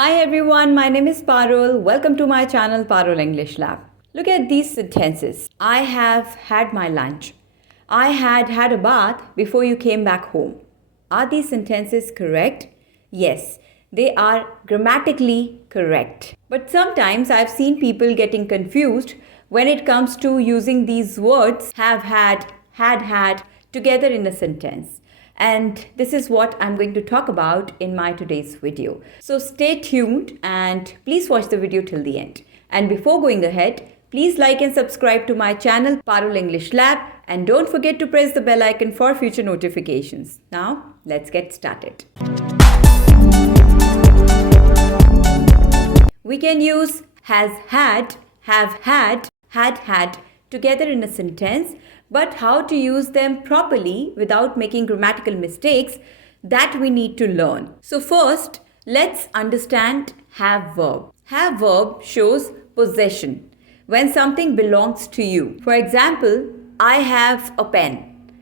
Hi everyone, my name is Parul. Welcome to my channel Parul English Lab. Look at these sentences. I have had my lunch. I had had a bath before you came back home. Are these sentences correct? Yes, they are grammatically correct. But sometimes I've seen people getting confused when it comes to using these words have had together in a sentence. And this is what I'm going to talk about in my today's video. So stay tuned and please watch the video till the end. And before going ahead, please like and subscribe to my channel Parul English Lab and don't forget to press the bell icon for future notifications. Now, let's get started. We can use has had, have had together in a sentence, but how to use them properly without making grammatical mistakes, that we need to learn. So first, let's understand have verb. Have verb shows possession, when something belongs to you. For example, I have a pen.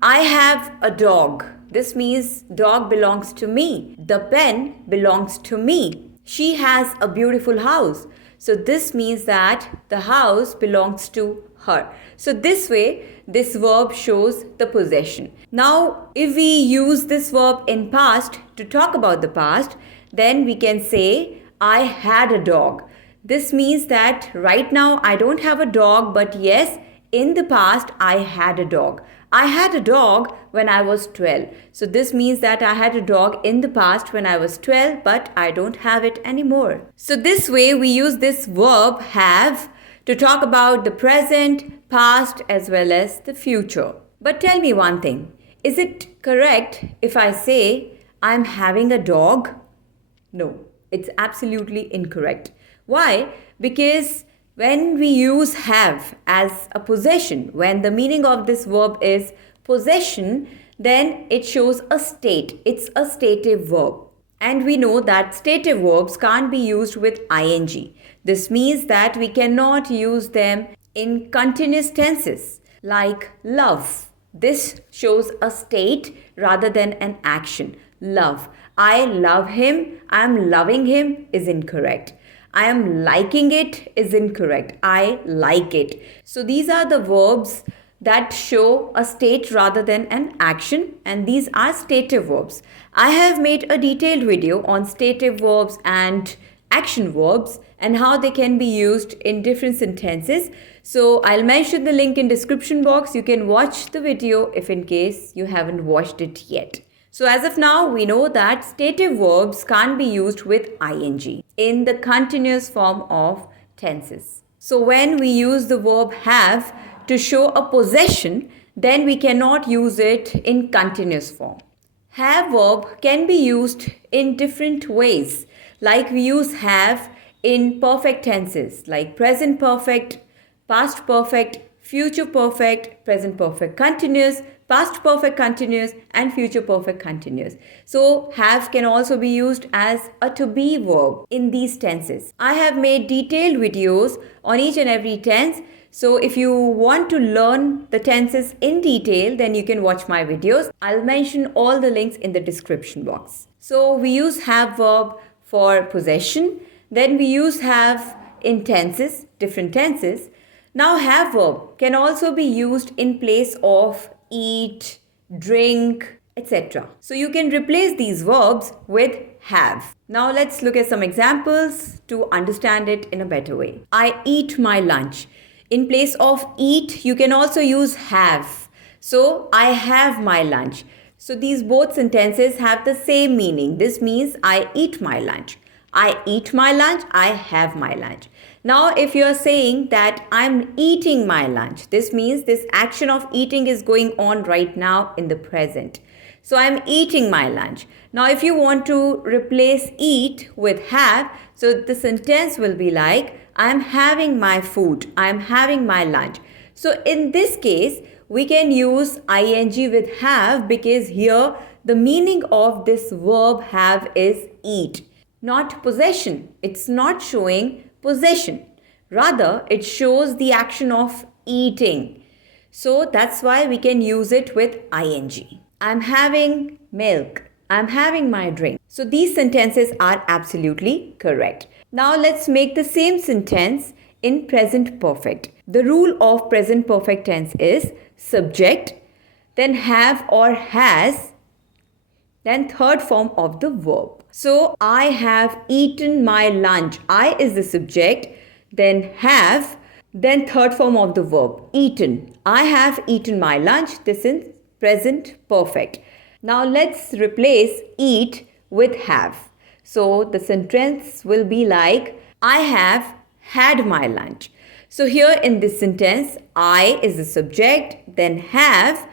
I have a dog. This means dog belongs to me. The pen belongs to me. She has a beautiful house. So this means that the house belongs to her. So this way, this verb shows the possession. Now, if we use this verb in past to talk about the past, then we can say, I had a dog. This means that right now I don't have a dog, but yes, in the past I had a dog. I had a dog when I was 12. So this means that I had a dog in the past when I was 12, but I don't have it anymore. So this way we use this verb have to talk about the present, past as well as the future. But tell me one thing. Is it correct if I say I'm having a dog? No, it's absolutely incorrect. Why? Because when we use have as a possession, when the meaning of this verb is possession, then it shows a state. It's a stative verb. And we know that stative verbs can't be used with ing. This means that we cannot use them in continuous tenses like love. This shows a state rather than an action. Love. I love him. I'm loving him is incorrect. I am liking it is incorrect. I like it. So these are the verbs that show a state rather than an action, and these are stative verbs. I have made a detailed video on stative verbs and action verbs and how they can be used in different sentences. So I'll mention the link in description box. You can watch the video if in case you haven't watched it yet. So as of now, we know that stative verbs can't be used with ing in the continuous form of tenses. So when we use the verb have to show a possession, then we cannot use it in continuous form. Have verb can be used in different ways. Like we use have in perfect tenses like present perfect, past perfect, future perfect, present perfect continuous, past perfect continuous and future perfect continuous. So have can also be used as a to be verb in these tenses. I have made detailed videos on each and every tense. So if you want to learn the tenses in detail, then you can watch my videos. I'll mention all the links in the description box. So we use have verb for possession. Then we use have in tenses, different tenses. Now have verb can also be used in place of eat, drink, etc. So you can replace these verbs with have. Now let's look at some examples to understand it in a better way. I eat my lunch. In place of eat, you can also use have. So I have my lunch. So these both sentences have the same meaning. This means I eat my lunch. I eat my lunch, I have my lunch. Now, if you are saying that I'm eating my lunch, this means this action of eating is going on right now in the present. So I'm eating my lunch. Now, if you want to replace eat with have, so the sentence will be like, I'm having my food, I'm having my lunch. So in this case, we can use ing with have because here the meaning of this verb have is eat. Not possession. It's not showing possession. Rather, it shows the action of eating. So that's why we can use it with ing. I'm having milk. I'm having my drink. So these sentences are absolutely correct. Now let's make the same sentence in present perfect. The rule of present perfect tense is subject, then have or has, then third form of the verb. So I have eaten my lunch. I is the subject, then have, then third form of the verb, eaten. I have eaten my lunch. This is present perfect. Now let's replace eat with have. So the sentence will be like, I have had my lunch. So here in this sentence, I is the subject, then have,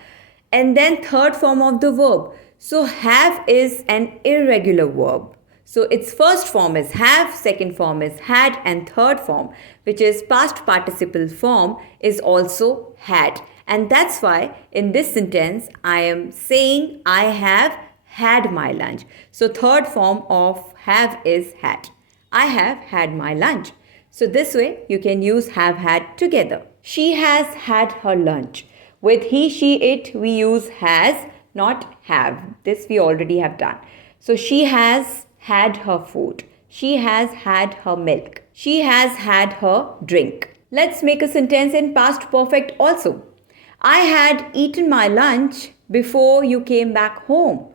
and then third form of the verb. So have is an irregular verb. So its first form is have, second form is had, and third form, which is past participle form, is also had. And that's why in this sentence I am saying I have had my lunch. So third form of have is had. I have had my lunch. So this way you can use have had together. She has had her lunch. With he, she, it, we use has, not have. This we already have done. So she has had her food. She has had her milk. She has had her drink. Let's make a sentence in past perfect also. I had eaten my lunch before you came back home.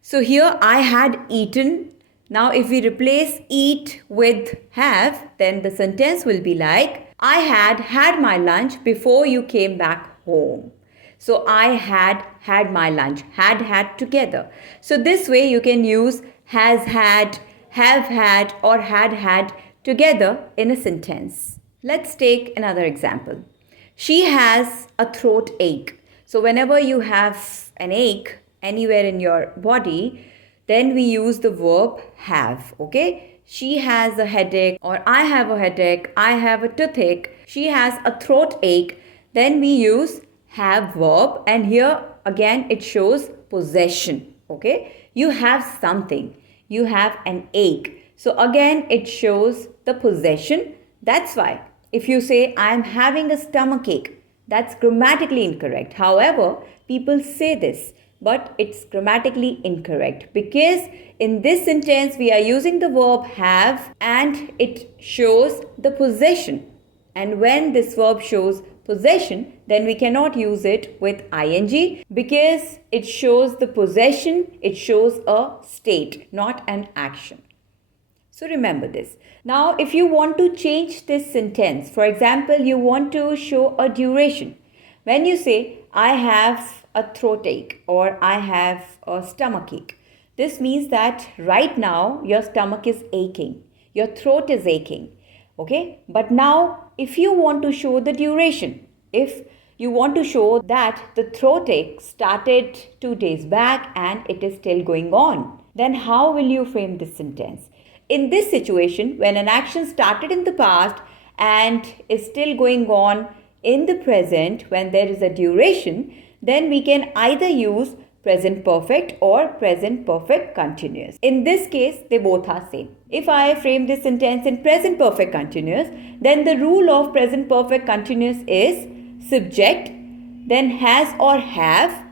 So here I had eaten. Now if we replace eat with have, then the sentence will be like, I had had my lunch before you came back home. So I had had my lunch, had together. So this way you can use has had, have had, or had together in a sentence. Let's take another example. She has a throat ache. So whenever you have an ache anywhere in your body, then we use the verb have, okay? She has a headache, or I have a headache, I have a toothache. She has a throat ache. Then we use have verb, and here again it shows possession, okay? You have something. You have an ache. So again it shows the possession. That's why if you say I am having a stomach ache, that's grammatically incorrect. However, people say this, but it's grammatically incorrect because in this sentence we are using the verb have and it shows the possession. And when this verb shows possession, then we cannot use it with ing because it shows the possession, it shows a state, not an action. So remember this. Now, if you want to change this sentence, for example, you want to show a duration. When you say, I have a throat ache or I have a stomach ache, this means that right now your stomach is aching, your throat is aching. Okay, but now if you want to show the duration, if you want to show that the throat ache started 2 days back and it is still going on, then how will you frame this sentence? In this situation, when an action started in the past and is still going on in the present, when there is a duration, then we can either use present perfect or present perfect continuous. In this case, they both are same. If I frame this sentence in present perfect continuous, then the rule of present perfect continuous is subject, then has or have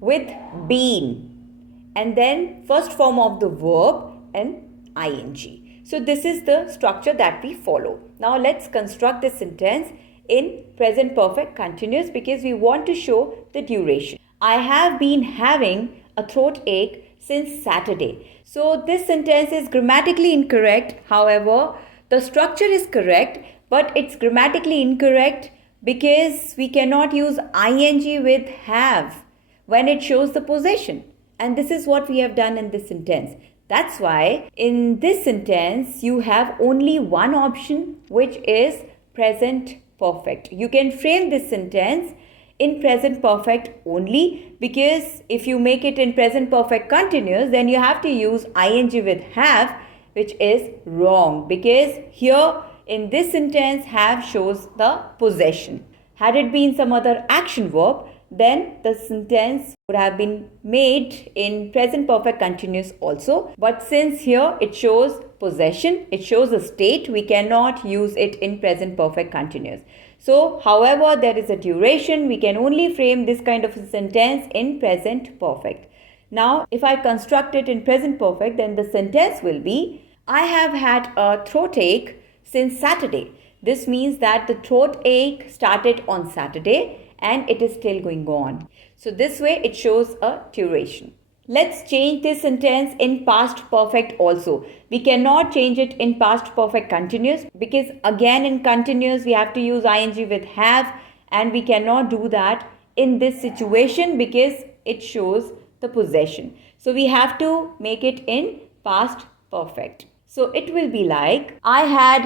with been, and then first form of the verb and ing. So this is the structure that we follow. Now let's construct this sentence in present perfect continuous because we want to show the duration. I have been having a throat ache since Saturday. So this sentence is grammatically incorrect. However, the structure is correct, but it's grammatically incorrect because we cannot use ing with have when it shows the possession. And this is what we have done in this sentence. That's why in this sentence you have only one option, which is present perfect. You can frame this sentence in present perfect only because if you make it in present perfect continuous, then you have to use ing with have, which is wrong because here in this sentence have shows the possession. Had it been some other action verb, then the sentence would have been made in present perfect continuous also. But since here it shows possession, it shows a state, we cannot use it in present perfect continuous. So, however, there is a duration, we can only frame this kind of a sentence in present perfect. Now, if I construct it in present perfect, then the sentence will be, I have had a throat ache since Saturday. This means that the throat ache started on Saturday and it is still going on. So this way it shows a duration. Let's change this sentence in past perfect also. We cannot change it in past perfect continuous because again in continuous we have to use ing with have, and we cannot do that in this situation because it shows the possession. So we have to make it in past perfect. So it will be like, I had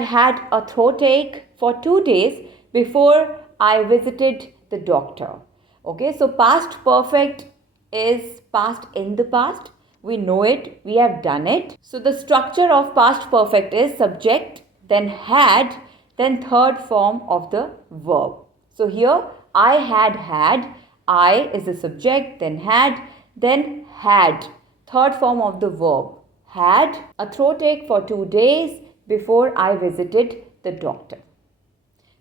a throat ache for 2 days before I visited the doctor. Okay, so past perfect is past in the past. We know it, we have done it. So the structure of past perfect is subject, then had, then third form of the verb. So here I had, I is the subject, then had, third form of the verb. Had a throat ache for 2 days before I visited the doctor.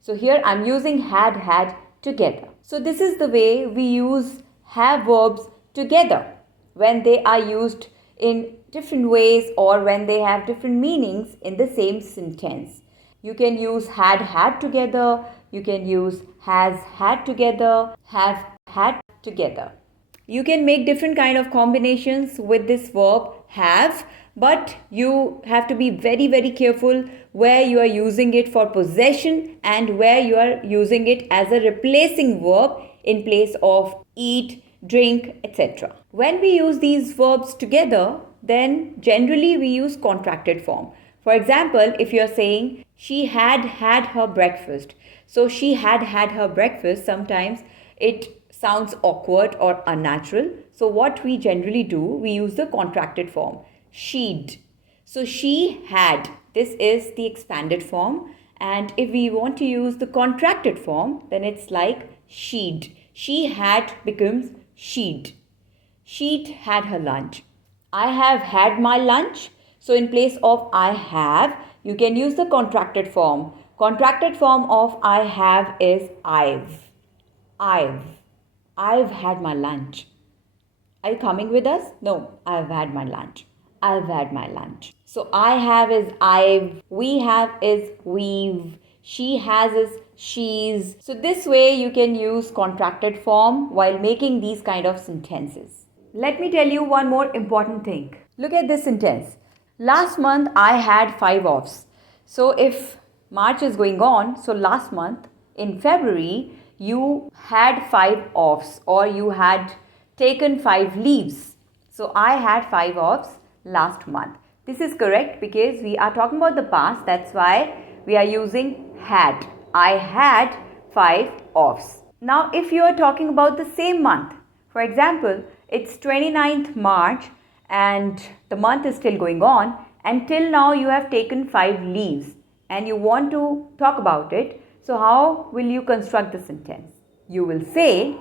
So here I'm using had together. So this is the way we use have verbs together when they are used in different ways or when they have different meanings in the same sentence. You can use had together, you can use has had together, have had together. You can make different kind of combinations with this verb have, but you have to be very careful where you are using it for possession and where you are using it as a replacing verb in place of eat, drink, etc. When we use these verbs together, then generally we use contracted form. For example, if you are saying she had her breakfast. So she had her breakfast, sometimes it sounds awkward or unnatural. So what we generally do, we use the contracted form. She'd. So she had. This is the expanded form. And if we want to use the contracted form, then it's like she'd. She had becomes she'd. She'd had her lunch. I have had my lunch. So in place of I have, you can use the contracted form. Contracted form of I have is I've had my lunch. Are you coming with us? No, I've had my lunch. I've had my lunch. So I have is I've, we have is we've, she has is she's. So this way you can use contracted form while making these kind of sentences. Let me tell you one more important thing. Look at this sentence. Last month I had 5 offs. So if March is going on, so last month in February you had 5 offs or you had taken 5 leaves. So I had 5 offs last month. This is correct because we are talking about the past. That's why we are using had. I had 5 offs. Now if you are talking about the same month, for example, it's 29th March and the month is still going on, and till now you have taken 5 leaves and you want to talk about it. So how will you construct the sentence? You will say,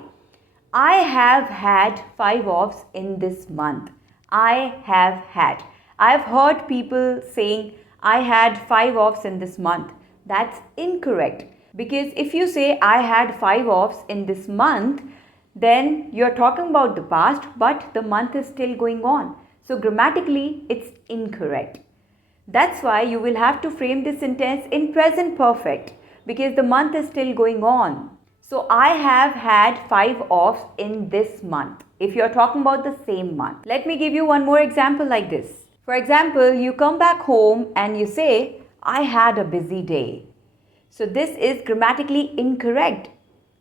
I have had 5 offs in this month. I have had. I've heard people saying, I had 5 offs in this month. That's incorrect. Because if you say, I had 5 offs in this month, then you're talking about the past, but the month is still going on. So grammatically, it's incorrect. That's why you will have to frame this sentence in present perfect because the month is still going on. So I have had 5 offs in this month. If you're talking about the same month. Let me give you one more example like this. For example, you come back home and you say, I had a busy day. So this is grammatically incorrect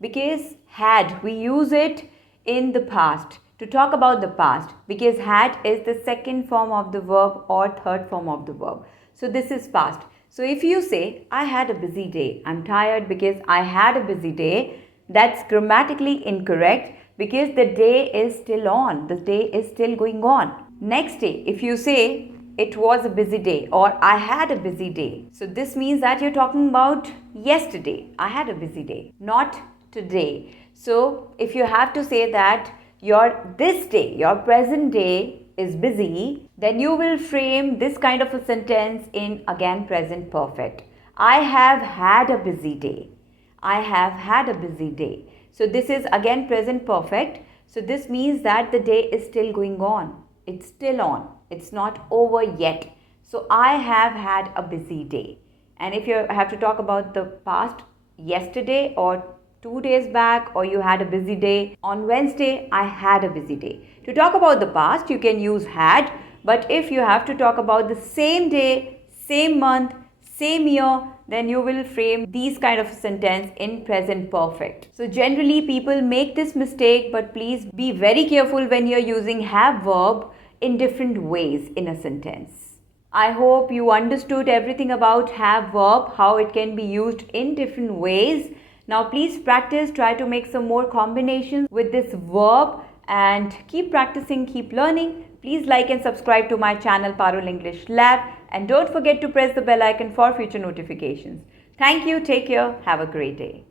because had, we use it in the past to talk about the past because had is the second form of the verb or third form of the verb. So this is past. So if you say, I had a busy day, I'm tired because I had a busy day, that's grammatically incorrect because the day is still on, the day is still going on. Next day, if you say, it was a busy day or I had a busy day. So this means that you're talking about yesterday. I had a busy day, not today. So if you have to say that your this day, your present day is busy, then you will frame this kind of a sentence in again present perfect. I have had a busy day. I have had a busy day. So this is again present perfect So this means that the day is still going on. It's still on. It's not over yet. So I have had a busy day. And if you have to talk about the past, yesterday or 2 days back, or you had a busy day on Wednesday, I had a busy day. To talk about the past, you can use had, but if you have to talk about the same day, same month, same year, then you will frame these kind of sentence in present perfect. So generally people make this mistake, but please be very careful when you're using have verb in different ways in a sentence. I hope you understood everything about have verb, how it can be used in different ways. Now please practice, try to make some more combinations with this verb and keep practicing, keep learning. Please like and subscribe to my channel Parul English Lab, and don't forget to press the bell icon for future notifications. Thank you, take care, have a great day.